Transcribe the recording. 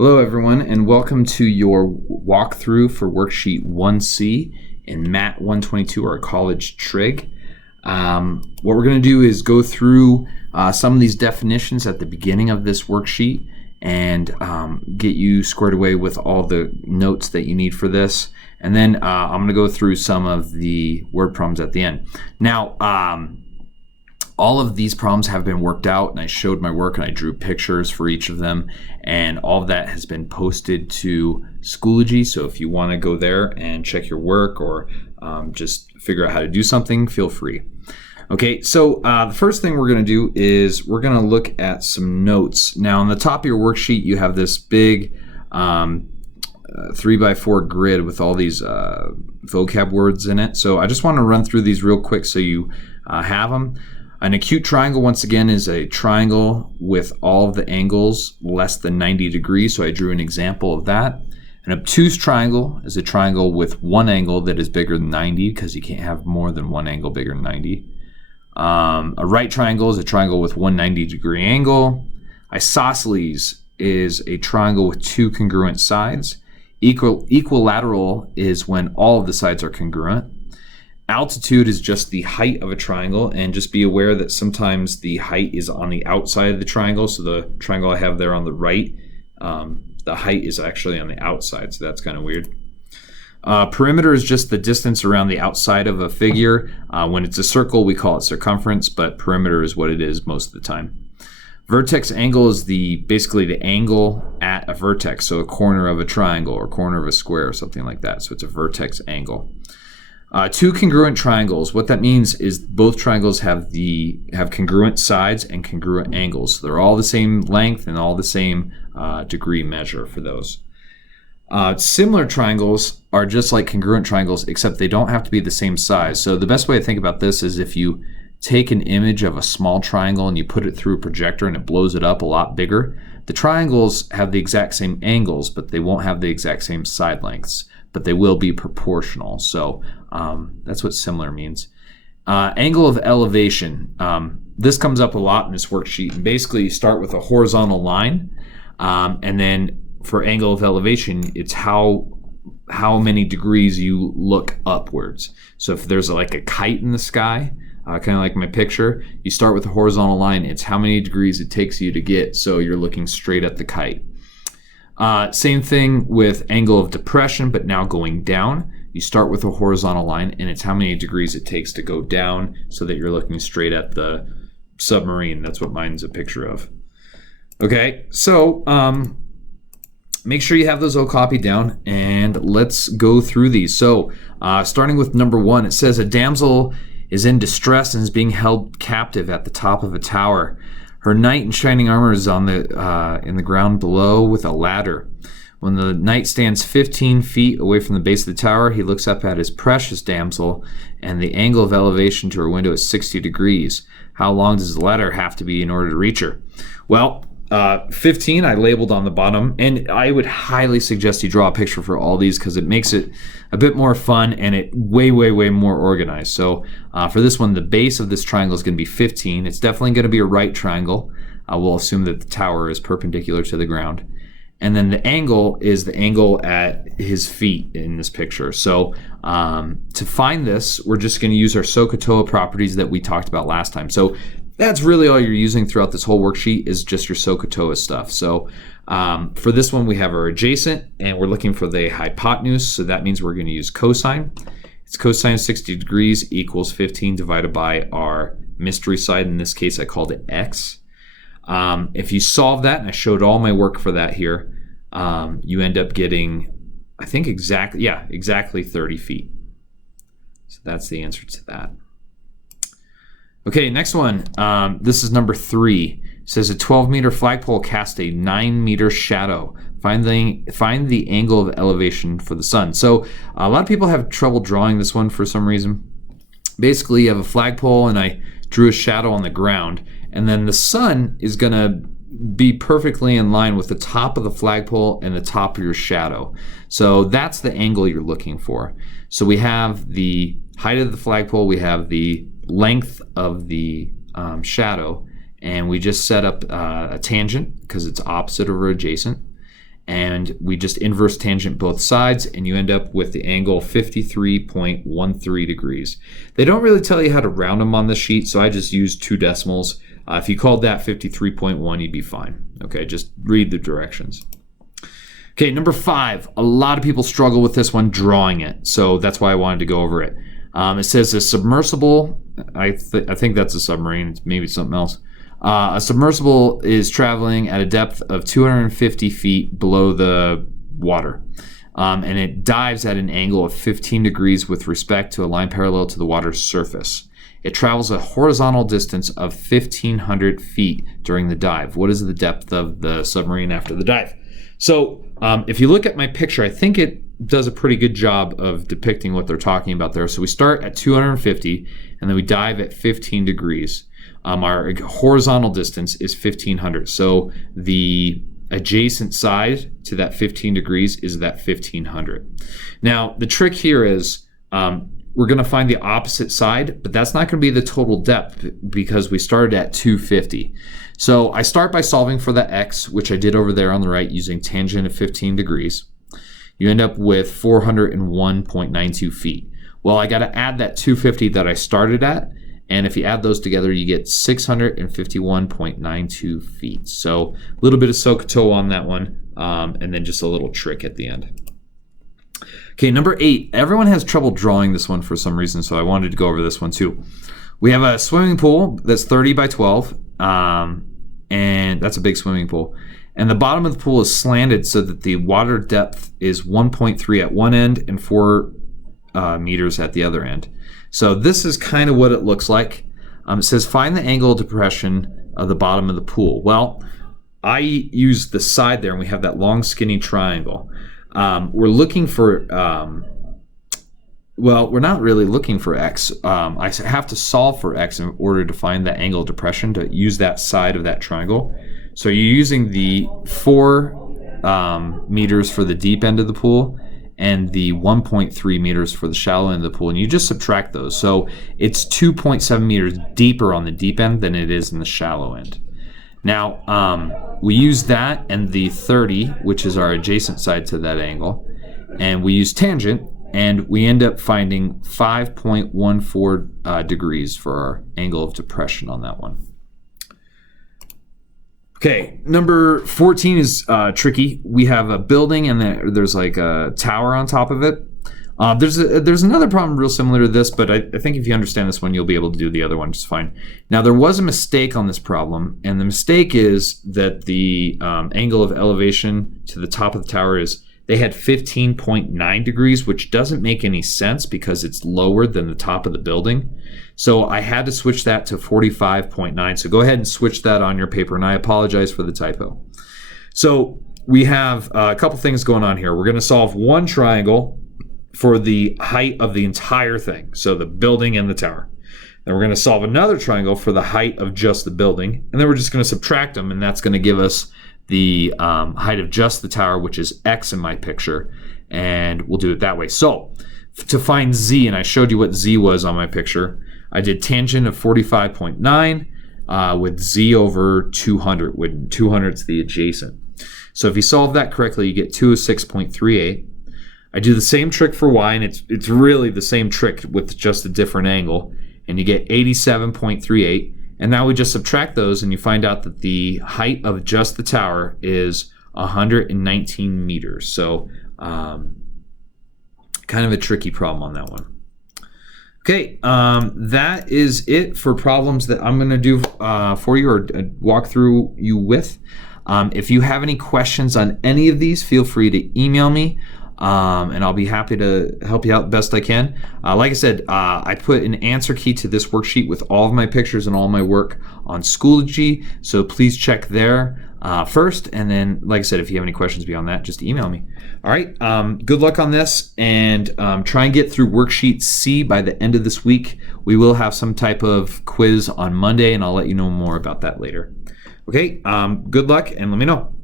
Hello everyone, and welcome to your walkthrough for worksheet 1C in MAT122 or College Trig. What we're going to do is go through some of these definitions at the beginning of this worksheet and get you squared away with all the notes that you need for this. And then I'm going to go through some of the word problems at the end. Now, all of these problems have been worked out, and I showed my work and I drew pictures for each of them, and all of that has been posted to Schoology. So if you want to go there and check your work or just figure out how to do something, feel free. Okay, so the first thing we're going to do is we're going to look at some notes. Now on the top of your worksheet you have this big 3x4 grid with all these vocab words in it. So I just want to run through these real quick so you have them. An acute triangle, once again, is a triangle with all of the angles less than 90 degrees, so I drew an example of that. An obtuse triangle is a triangle with one angle that is bigger than 90, because you can't have more than one angle bigger than 90. A right triangle is a triangle with one 90-degree angle. Isosceles is a triangle with two congruent sides. Equilateral is when all of the sides are congruent. Altitude is just the height of a triangle, and just be aware that sometimes the height is on the outside of the triangle. So the triangle I have there on the right, the height is actually on the outside, so that's kind of weird. Perimeter is just the distance around the outside of a figure. When it's a circle, we call it circumference, but perimeter is what it is most of the time. Vertex angle is basically the angle at a vertex, so a corner of a triangle or corner of a square or something like that. So it's a vertex angle. Two congruent triangles. What that means is both triangles have congruent sides and congruent angles. So they're all the same length and all the same degree measure for those. Similar triangles are just like congruent triangles, except they don't have to be the same size. So the best way to think about this is if you take an image of a small triangle and you put it through a projector and it blows it up a lot bigger, the triangles have the exact same angles, but they won't have the exact same side lengths, but they will be proportional. So that's what similar means. Angle of elevation. This comes up a lot in this worksheet. And basically, you start with a horizontal line, and then for angle of elevation, it's how many degrees you look upwards. So if there's like a kite in the sky, kind of like my picture, you start with a horizontal line. It's how many degrees it takes you to get, so you're looking straight at the kite. Same thing with angle of depression, but now going down. You start with a horizontal line, and it's how many degrees it takes to go down so that you're looking straight at the submarine. That's what mine's a picture of. Okay, so make sure you have those all copied down, and let's go through these. So starting with number one, it says a damsel is in distress and is being held captive at the top of a tower. Her knight in shining armor is in the ground below with a ladder. When the knight stands 15 feet away from the base of the tower, he looks up at his precious damsel, and the angle of elevation to her window is 60 degrees. How long does the ladder have to be in order to reach her? Well, 15 I labeled on the bottom, and I would highly suggest you draw a picture for all these because it makes it a bit more fun and it way more organized. So for this one, the base of this triangle is going to be 15. It's definitely going to be a right triangle. We'll assume that the tower is perpendicular to the ground. And then the angle is the angle at his feet in this picture. So to find this, we're just going to use our SOHCAHTOA properties that we talked about last time. So that's really all you're using throughout this whole worksheet is just your SOHCAHTOA stuff. So for this one, we have our adjacent, and we're looking for the hypotenuse. So that means we're going to use cosine. It's cosine of 60 degrees equals 15 divided by our mystery side. In this case, I called it x. If you solve that, and I showed all my work for that here, you end up getting, I think exactly 30 feet. So that's the answer to that. Okay, next one. This is number 3. It says a 12-meter flagpole casts a 9-meter shadow. Find the angle of elevation for the sun. So a lot of people have trouble drawing this one for some reason. Basically, you have a flagpole, and I drew a shadow on the ground, and then the sun is going to be perfectly in line with the top of the flagpole and the top of your shadow. So that's the angle you're looking for. So we have the height of the flagpole, we have the length of the shadow, and we just set up a tangent because it's opposite over adjacent. and we just inverse tangent both sides, and you end up with the angle 53.13 degrees. They don't really tell you how to round them on the sheet, so I just used 2 decimals. If you called that 53.1, you'd be fine. Okay, just read the directions. Okay, number 5. A lot of people struggle with this one, drawing it, so that's why I wanted to go over it. It says a submersible, I think that's a submarine, maybe something else. A submersible is traveling at a depth of 250 feet below the water, and it dives at an angle of 15 degrees with respect to a line parallel to the water's surface. It travels a horizontal distance of 1,500 feet during the dive. What is the depth of the submarine after the dive? So if you look at my picture, I think it does a pretty good job of depicting what they're talking about there. So we start at 250, and then we dive at 15 degrees. Our horizontal distance is 1,500. So the adjacent side to that 15 degrees is that 1,500. Now, the trick here is we're going to find the opposite side, but that's not going to be the total depth because we started at 250. So I start by solving for the x, which I did over there on the right using tangent of 15 degrees. You end up with 401.92 feet. Well, I got to add that 250 that I started at, and if you add those together, you get 651.92 feet. So a little bit of SOHCAHTOA on that one, and then just a little trick at the end. Okay, number 8. Everyone has trouble drawing this one for some reason, so I wanted to go over this one too. We have a swimming pool that's 30 by 12, and that's a big swimming pool. And the bottom of the pool is slanted so that the water depth is 1.3 at one end and 4 meters at the other end. So this is kind of what it looks like. It says find the angle of depression of the bottom of the pool. Well, I use the side there, and we have that long skinny triangle. We're looking for, well, we're not really looking for x. I have to solve for x in order to find the angle of depression to use that side of that triangle. So you're using the 4 meters for the deep end of the pool and the 1.3 meters for the shallow end of the pool, and you just subtract those. So it's 2.7 meters deeper on the deep end than it is in the shallow end. Now, we use that and the 30, which is our adjacent side to that angle, and we use tangent, and we end up finding 5.14 degrees for our angle of depression on that one. Okay, number 14 is tricky. We have a building, and there's like a tower on top of it. There's another problem real similar to this, but I think if you understand this one, you'll be able to do the other one just fine. Now, there was a mistake on this problem, and the mistake is that the angle of elevation to the top of the tower is, they had 15.9 degrees, which doesn't make any sense because it's lower than the top of the building. So I had to switch that to 45.9. So go ahead and switch that on your paper, and I apologize for the typo. So we have a couple things going on here. We're going to solve one triangle for the height of the entire thing, so the building and the tower. Then we're going to solve another triangle for the height of just the building, and then we're just going to subtract them, and that's going to give us the height of just the tower, which is x in my picture, and we'll do it that way. So to find z, and I showed you what z was on my picture, I did tangent of 45.9 with z over 200, when 200 is the adjacent. So if you solve that correctly, you get 206.38. I do the same trick for y, and it's really the same trick with just a different angle, and you get 87.38. And now we just subtract those, and you find out that the height of just the tower is 119 meters. So kind of a tricky problem on that one. Okay, that is it for problems that I'm going to do for you, or walk through you with. If you have any questions on any of these, feel free to email me. And I'll be happy to help you out best I can. Like I said, I put an answer key to this worksheet with all of my pictures and all my work on Schoology, so please check there first, and then, like I said, if you have any questions beyond that, just email me. All right, good luck on this, and try and get through worksheet C by the end of this week. We will have some type of quiz on Monday, and I'll let you know more about that later. Okay, good luck, and let me know.